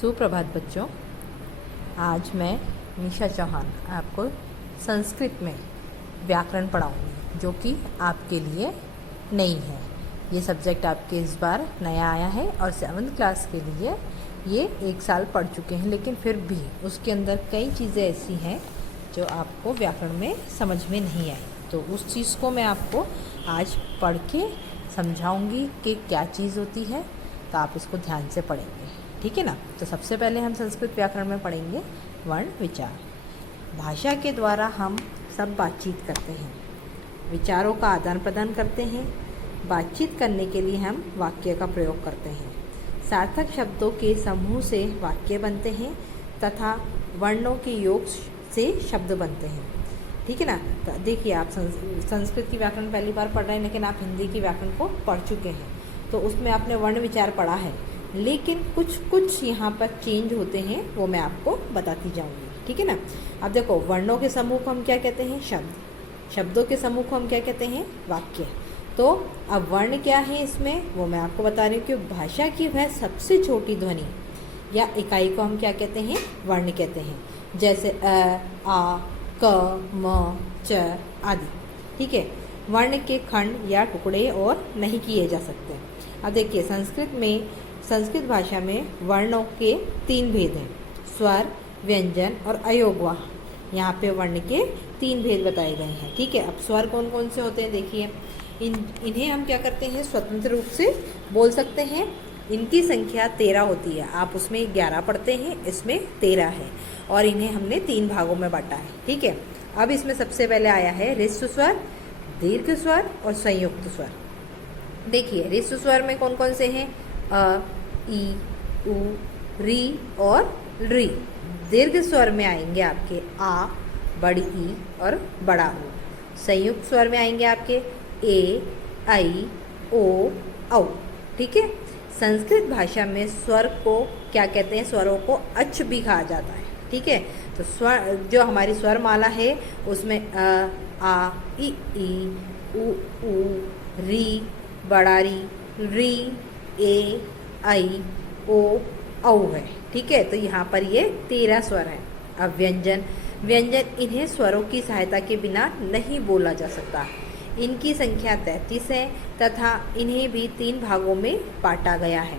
सुप्रभात बच्चों। आज मैं निशा चौहान आपको संस्कृत में व्याकरण पढ़ाऊंगी, जो कि आपके लिए नई है। ये सब्जेक्ट आपके इस बार नया आया है और 7th क्लास के लिए ये 1 साल पढ़ चुके हैं, लेकिन फिर भी उसके अंदर कई चीज़ें ऐसी हैं जो आपको व्याकरण में समझ में नहीं आई। तो उस चीज़ को मैं आपको आज पढ़ के समझाऊंगी कि क्या चीज़ होती है, तो आप इसको ध्यान से पढ़ेंगे, ठीक है ना। तो सबसे पहले हम संस्कृत व्याकरण में पढ़ेंगे वर्ण विचार। भाषा के द्वारा हम सब बातचीत करते हैं, विचारों का आदान प्रदान करते हैं। बातचीत करने के लिए हम वाक्य का प्रयोग करते हैं। सार्थक शब्दों के समूह से वाक्य बनते हैं तथा वर्णों के योग से शब्द बनते हैं, ठीक है ना। तो देखिए, आप संस्कृत की व्याकरण पहली बार पढ़ रहे हैं, लेकिन आप हिंदी की व्याकरण को पढ़ चुके हैं, तो उसमें आपने वर्ण विचार पढ़ा है, लेकिन कुछ यहाँ पर चेंज होते हैं, वो मैं आपको बताती जाऊँगी, ठीक है ना। अब देखो, वर्णों के समूह को हम क्या कहते हैं? शब्द। शब्दों के समूह को हम क्या कहते हैं? वाक्य। तो अब वर्ण क्या है इसमें, वो मैं आपको बता रही हूँ कि भाषा की वह सबसे छोटी ध्वनि या इकाई को हम क्या कहते हैं? वर्ण कहते हैं। जैसे अ, आ, क, म, च आदि, ठीक है। वर्ण के खंड या टुकड़े और नहीं किए जा सकते। अब देखिए, संस्कृत भाषा में वर्णों के 3 भेद हैं: स्वर, व्यंजन और अयोगवाह। यहाँ पे वर्ण के 3 भेद बताए गए हैं, ठीक है। अब स्वर कौन कौन से होते हैं देखिए, इन्हें हम क्या करते हैं? स्वतंत्र रूप से बोल सकते हैं। इनकी संख्या 13 होती है। आप उसमें 11 पढ़ते हैं, इसमें 13 है, और इन्हें हमने 3 भागों में बांटा है, ठीक है। अब इसमें सबसे पहले आया है ह्रस्व स्वर, दीर्घ स्वर और संयुक्त स्वर। देखिए, ह्रस्व स्वर में कौन कौन से हैं? अ, ई, उ, री और री। दीर्घ स्वर में आएंगे आपके आ, बड़ी ई और बड़ा ओ। संयुक्त स्वर में आएंगे आपके ए, आई, ओ, औ, ठीक है। संस्कृत भाषा में स्वर को क्या कहते हैं? स्वरों को अच् भी कहा जाता है, ठीक है। तो स्वर, जो हमारी स्वर माला है, उसमें अ, आ, ई, उ, री, बड़ा री, ए, आई, ओ, औ है, ठीक है। तो यहाँ पर ये 13 स्वर हैं। अब व्यंजन इन्हें स्वरों की सहायता के बिना नहीं बोला जा सकता। इनकी संख्या 33 है तथा इन्हें भी 3 भागों में बांटा गया है: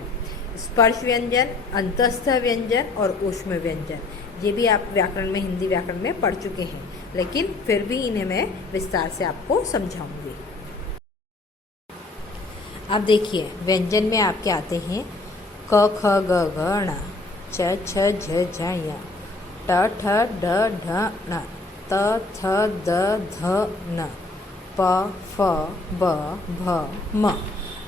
स्पर्श व्यंजन, अंतस्थ व्यंजन और ऊष्म व्यंजन। ये भी आप व्याकरण में, हिंदी व्याकरण में पढ़ चुके हैं, लेकिन फिर भी इन्हें मैं विस्तार से आपको समझाऊंगी। अब देखिए, व्यंजन में आपके आते हैं क, ख, ग, घ, ण, च, छ, झ, झ, ञ, ट, ठ, ड, ढ, ण, त, थ, द, ध, न, प, फ, ब, भ, म।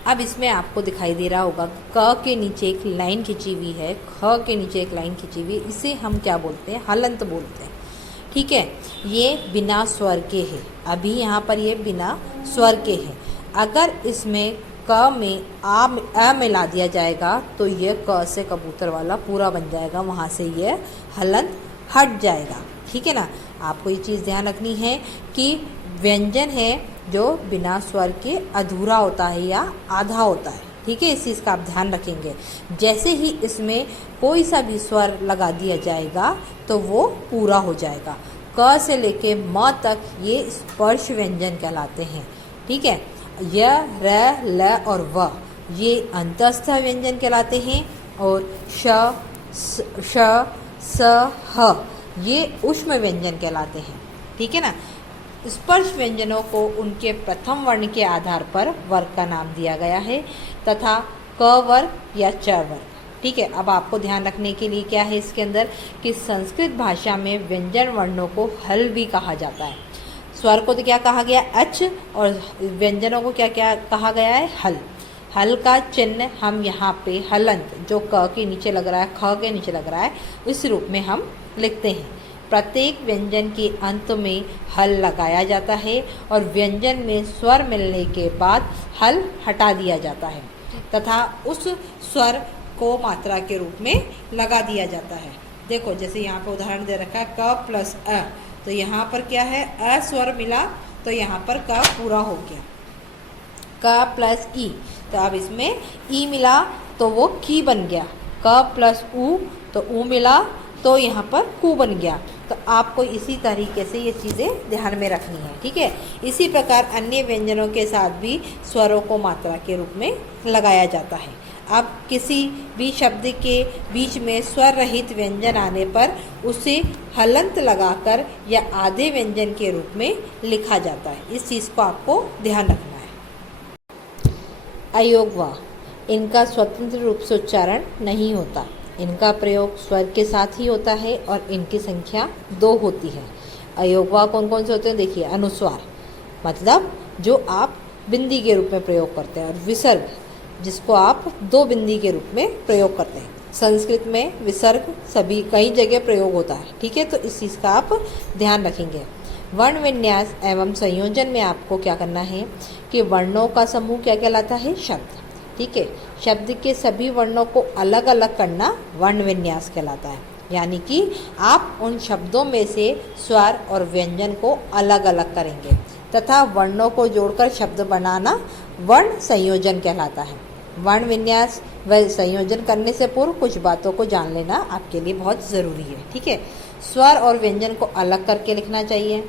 अब इसमें आपको दिखाई दे रहा होगा, क के नीचे एक लाइन खिंची हुई है, ख के नीचे एक लाइन खिंची हुई है। इसे हम क्या बोलते हैं? हलंत बोलते हैं, ठीक है। ये बिना स्वर के है। अभी यहाँ पर ये बिना स्वर के है। अगर इसमें क में अ मिला दिया जाएगा तो ये क से कबूतर वाला पूरा बन जाएगा, वहाँ से ये हलंत हट जाएगा, ठीक है ना। आपको ये चीज़ ध्यान रखनी है कि व्यंजन है जो बिना स्वर के अधूरा होता है या आधा होता है, ठीक है। इस चीज़ का आप ध्यान रखेंगे। जैसे ही इसमें कोई सा भी स्वर लगा दिया जाएगा तो वो पूरा हो जाएगा। क से लेके म तक ये स्पर्श व्यंजन कहलाते हैं, ठीक है। य, र, ल और व ये अंतस्थ व्यंजन कहलाते हैं, और श, स, ह ये ऊष्म व्यंजन कहलाते हैं, ठीक है ना। स्पर्श व्यंजनों को उनके प्रथम वर्ण के आधार पर वर्ग का नाम दिया गया है तथा क वर्ग या च वर्ग, ठीक है। अब आपको ध्यान रखने के लिए क्या है इसके अंदर, कि संस्कृत भाषा में व्यंजन वर्णों को हल भी कहा जाता है। स्वर को तो क्या कहा गया? अच, और व्यंजनों को क्या क्या कहा गया है? हल। हल का चिन्ह हम यहाँ पे हलंत, जो क के नीचे लग रहा है, ख के नीचे लग रहा है, इस रूप में हम लिखते हैं। प्रत्येक व्यंजन के अंत में हल लगाया जाता है और व्यंजन में स्वर मिलने के बाद हल हटा दिया जाता है तथा उस स्वर को मात्रा के रूप में लगा दिया जाता है। देखो, जैसे यहाँ पर उदाहरण दे रखा है क प्लस अ, तो यहाँ पर क्या है? अ स्वर मिला तो यहाँ पर क पूरा हो गया। क प्लस ई, तो अब इसमें ई मिला तो वो की बन गया, क प्लस ऊ, तो ऊ मिला तो यहाँ पर कू बन गया। तो आपको इसी तरीके से ये चीज़ें ध्यान में रखनी है, ठीक है। इसी प्रकार अन्य व्यंजनों के साथ भी स्वरों को मात्रा के रूप में लगाया जाता है। अब किसी भी शब्द के बीच में स्वर रहित व्यंजन आने पर उसे हलंत लगाकर या आधे व्यंजन के रूप में लिखा जाता है। इस चीज़ को आपको ध्यान रखना है। अयोगवा, इनका स्वतंत्र रूप से उच्चारण नहीं होता। इनका प्रयोग स्वर के साथ ही होता है और इनकी संख्या 2 होती है। अयोगवा कौन कौन से होते हैं? देखिए, अनुस्वार मतलब जो आप बिंदी के रूप में प्रयोग करते हैं, और विसर्ग जिसको आप 2 बिंदी के रूप में प्रयोग करते हैं। संस्कृत में विसर्ग सभी कई जगह प्रयोग होता है, ठीक है। तो इस चीज़ का आप ध्यान रखेंगे। वर्ण विन्यास एवं संयोजन में आपको क्या करना है कि वर्णों का समूह क्या कहलाता है? शब्द, ठीक है। शब्द के सभी वर्णों को अलग अलग करना वर्ण विन्यास कहलाता है। यानी कि आप उन शब्दों में से स्वर और व्यंजन को अलग अलग करेंगे तथा वर्णों को जोड़कर शब्द बनाना वर्ण संयोजन कहलाता है। वर्ण विन्यास व संयोजन करने से पूर्व कुछ बातों को जान लेना आपके लिए बहुत ज़रूरी है, ठीक है। स्वर और व्यंजन को अलग करके लिखना चाहिए।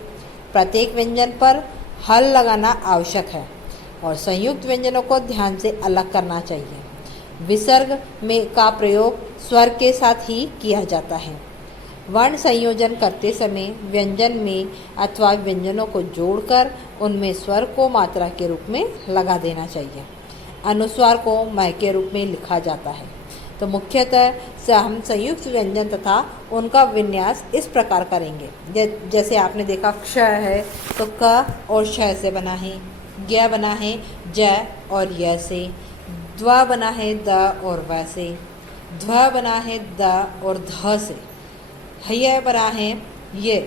प्रत्येक व्यंजन पर हल लगाना आवश्यक है और संयुक्त व्यंजनों को ध्यान से अलग करना चाहिए। विसर्ग में का प्रयोग स्वर के साथ ही किया जाता है। वर्ण संयोजन करते समय व्यंजन में अथवा व्यंजनों को जोड़कर उनमें स्वर को मात्रा के रूप में लगा देना चाहिए। अनुस्वार को मै के रूप में लिखा जाता है। तो मुख्यतः से हम संयुक्त व्यंजन तथा उनका विन्यास इस प्रकार करेंगे। जैसे आपने देखा क्ष है तो क और श से बना है, ज्ञ बना है ज और य से, द्व बना है द और व से, ध्व बना है द और ध से, हय बना है ये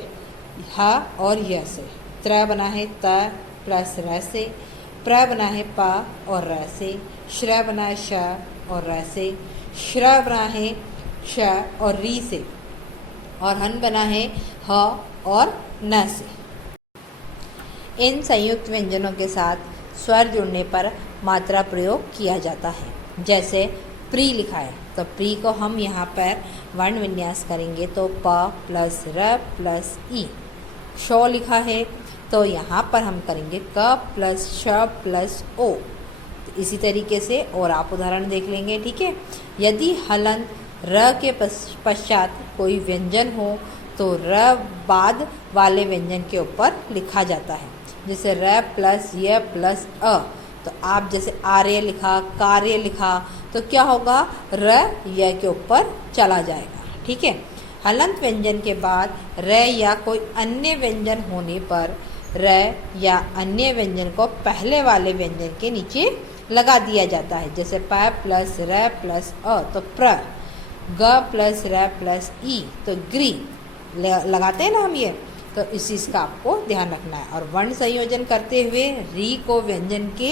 ह और य से, त्र बना है त प्लस र से, प्र बना है प और र से, श्र बना है श और र से, श्र बना है श और री से, और हन बना है ह और न से। इन संयुक्त व्यंजनों के साथ स्वर जुड़ने पर मात्रा प्रयोग किया जाता है। जैसे प्री लिखा है तो प्री को हम यहाँ पर वर्ण विन्यास करेंगे तो प प्लस र प्लस ई। शो लिखा है तो यहाँ पर हम करेंगे क प्लस श प्लस ओ। तो इसी तरीके से और आप उदाहरण देख लेंगे, ठीक है। यदि हलन र के पश्चात कोई व्यंजन हो तो र बाद वाले व्यंजन के ऊपर लिखा जाता है। जैसे र प्लस य प्लस अ, तो आप जैसे आर्य लिखा, कार्य लिखा तो क्या होगा? र य के ऊपर चला जाएगा, ठीक है। हलंत व्यंजन के बाद र या कोई अन्य व्यंजन होने पर र या अन्य व्यंजन को पहले वाले व्यंजन के नीचे लगा दिया जाता है। जैसे प प्लस र प्लस अ तो प्र, ग प्लस र प्लस ई तो ग्री, लगाते हैं ना हम ये। तो इस चीज़ का आपको ध्यान रखना है। और वर्ण संयोजन करते हुए री को व्यंजन के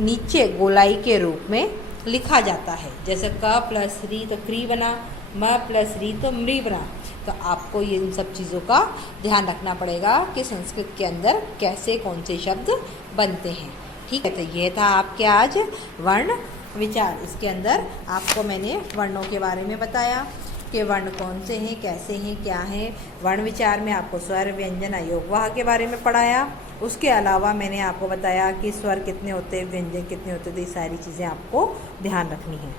नीचे गोलाई के रूप में लिखा जाता है। जैसे क प्लस री तो क्री बना, म प्लस री तो मृ बना। तो आपको ये इन सब चीज़ों का ध्यान रखना पड़ेगा कि संस्कृत के अंदर कैसे कौन से शब्द बनते हैं, ठीक है। तो ये था आपके आज वर्ण विचार। इसके अंदर आपको मैंने वर्णों के बारे में बताया कि वर्ण कौन से हैं, कैसे हैं, क्या हैं। वर्ण विचार में आपको स्वर, व्यंजन, अयोगवाह के बारे में पढ़ाया। उसके अलावा मैंने आपको बताया कि स्वर कितने होते हैं, व्यंजन कितने होते हैं। तो ये सारी चीज़ें आपको ध्यान रखनी है।